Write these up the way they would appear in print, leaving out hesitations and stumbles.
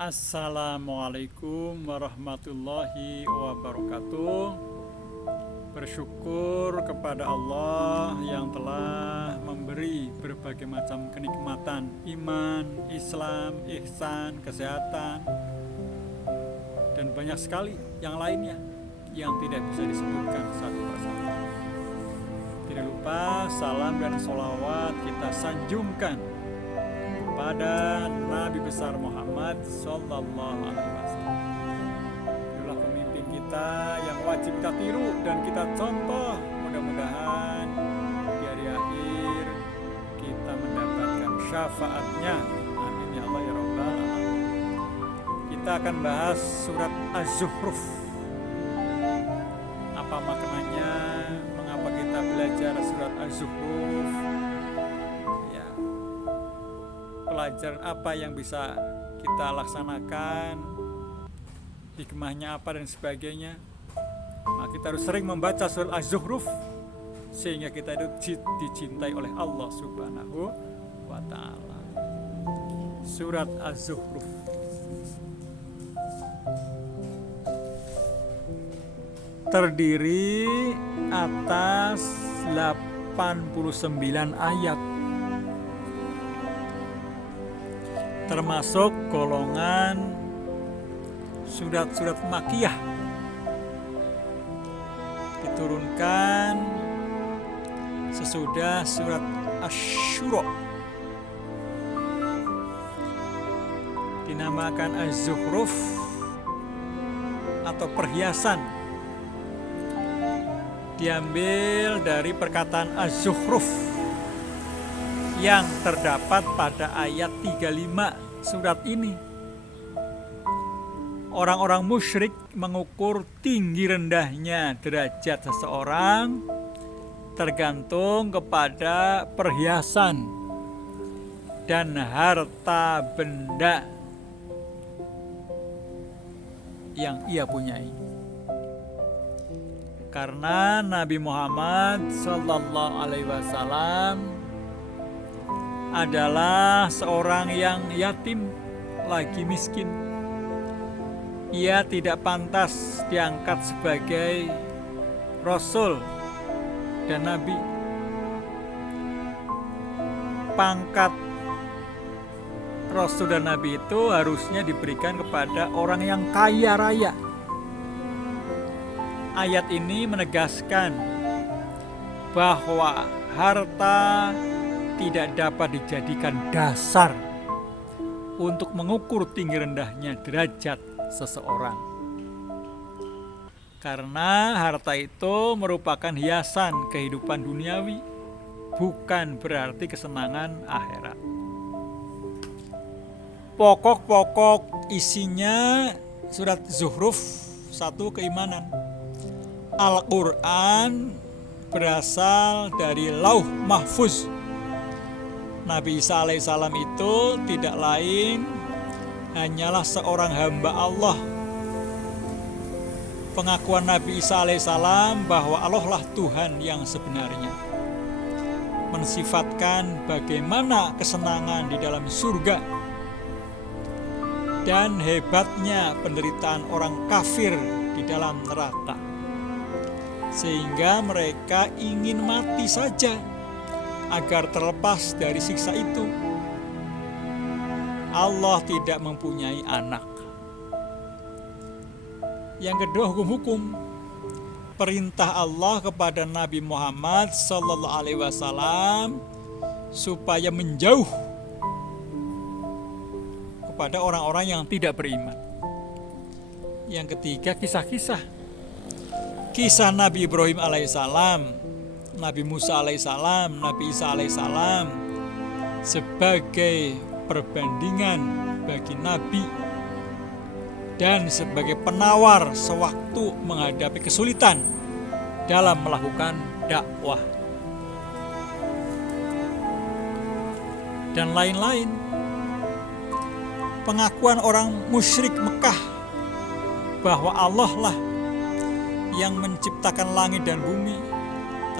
Assalamualaikum warahmatullahi wabarakatuh. Bersyukur kepada Allah yang telah memberi berbagai macam kenikmatan, iman, Islam, ihsan, kesehatan, dan banyak sekali yang lainnya yang tidak bisa disebutkan satu persatu. Tidak lupa salam dan sholawat kita sanjungkan pada Nabi besar Muhammad Sallallahu Alaihi Wasallam. Itulah pemimpin kita yang wajib kita tiru dan kita contoh. Mudah-mudahan di hari akhir kita mendapatkan syafaatnya. Amin ya Allah ya Rabbal Alamin. Kita akan bahas surat Az-Zukhruf. Apa maknanya? Mengapa kita belajar surat Az-Zukhruf? Pelajaran apa yang bisa kita laksanakan, hikmahnya apa dan sebagainya. Nah, kita harus sering membaca surat Az-Zukhruf sehingga kita itu dicintai oleh Allah Subhanahu wa Ta'ala. Surat Az-Zukhruf terdiri atas 89 ayat, termasuk golongan surat-surat Makkiyah, diturunkan sesudah surat Asy-Syura, dinamakan Az-Zukhruf atau perhiasan, diambil dari perkataan Az-Zukhruf yang terdapat pada ayat 35 surat ini. Orang-orang musyrik mengukur tinggi rendahnya derajat seseorang tergantung kepada perhiasan dan harta benda yang ia punyai. Karena Nabi Muhammad Sallallahu Alaihi Wasallam adalah seorang yang yatim, lagi miskin. Ia tidak pantas diangkat sebagai rasul dan nabi. Pangkat rasul dan nabi itu harusnya diberikan kepada orang yang kaya raya. Ayat ini menegaskan bahwa harta tidak dapat dijadikan dasar untuk mengukur tinggi rendahnya derajat seseorang. Karena harta itu merupakan hiasan kehidupan duniawi, bukan berarti kesenangan akhirat. Pokok-pokok isinya surat Zukhruf: 1. Keimanan. Al-Quran berasal dari Lauh Mahfuz. Nabi Isa alaihissalam itu tidak lain hanyalah seorang hamba Allah. Pengakuan Nabi Isa alaihissalam bahwa Allah lah Tuhan yang sebenarnya, mensifatkan bagaimana kesenangan di dalam surga dan hebatnya penderitaan orang kafir di dalam neraka, sehingga mereka ingin mati saja agar terlepas dari siksa itu. Allah tidak mempunyai anak. Yang kedua, hukum-hukum. Perintah Allah kepada Nabi Muhammad Sallallahu Alaihi Wasallam supaya menjauh kepada orang-orang yang tidak beriman. Yang ketiga, kisah-kisah. Kisah Nabi Ibrahim alaihissalam, Nabi Musa alaihissalam, Nabi Isa alaihissalam sebagai perbandingan bagi Nabi dan sebagai penawar sewaktu menghadapi kesulitan dalam melakukan dakwah dan lain-lain. Pengakuan orang musyrik Mekah bahwa Allah lah yang menciptakan langit dan bumi,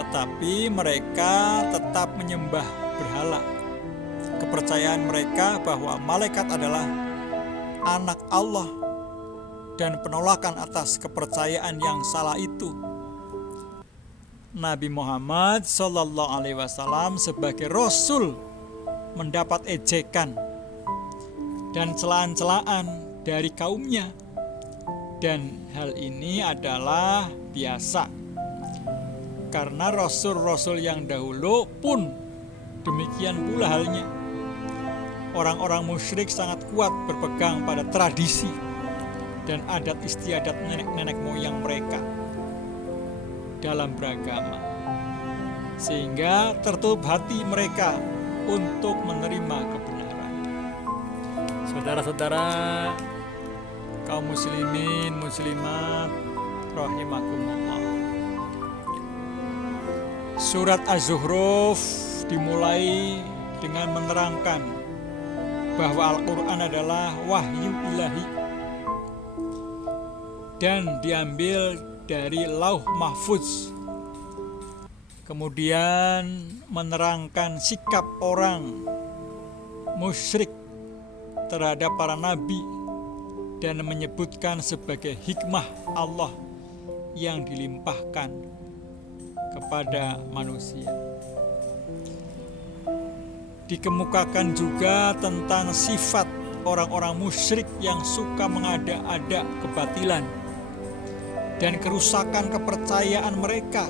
tetapi mereka tetap menyembah berhala. Kepercayaan mereka bahwa malaikat adalah anak Allah dan penolakan atas kepercayaan yang salah itu. Nabi Muhammad Shallallahu Alaihi Wasallam sebagai Rasul mendapat ejekan dan celaan-celaan dari kaumnya, dan hal ini adalah biasa karena rasul-rasul yang dahulu pun demikian pula halnya. Orang-orang musyrik sangat kuat berpegang pada tradisi dan adat istiadat nenek moyang mereka dalam beragama, sehingga tertutup hati mereka untuk menerima kebenaran. Saudara-saudara kaum muslimin muslimat rahimakumullah, surat Az-Zukhruf dimulai dengan menerangkan bahwa Al-Quran adalah wahyu ilahi dan diambil dari Lauh Mahfuz. Kemudian menerangkan sikap orang musyrik terhadap para nabi dan menyebutkan sebagai hikmah Allah yang dilimpahkan kepada manusia. Dikemukakan juga tentang sifat orang-orang musyrik yang suka mengada-ada kebatilan dan kerusakan kepercayaan mereka,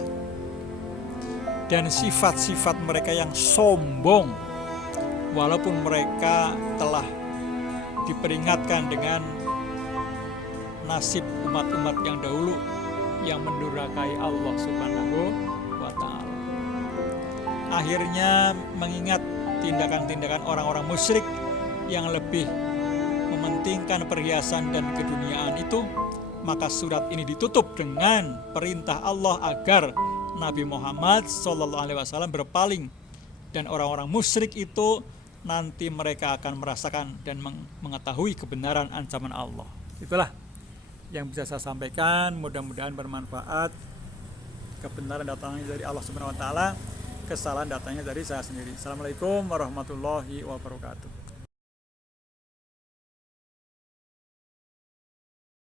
dan sifat-sifat mereka yang sombong walaupun mereka telah diperingatkan dengan nasib umat-umat yang dahulu yang mendurhakai Allah Subhanahu wa ta'ala. Akhirnya mengingat tindakan-tindakan orang-orang musyrik yang lebih mementingkan perhiasan dan keduniaan itu, maka surat ini ditutup dengan perintah Allah agar Nabi Muhammad SAW berpaling, dan orang-orang musyrik itu nanti mereka akan merasakan dan mengetahui kebenaran ancaman Allah. Itulah yang bisa saya sampaikan, mudah-mudahan bermanfaat. Kebenaran datangnya dari Allah Subhanahu wa ta'ala, kesalahan datangnya dari saya sendiri. Assalamualaikum warahmatullahi wabarakatuh.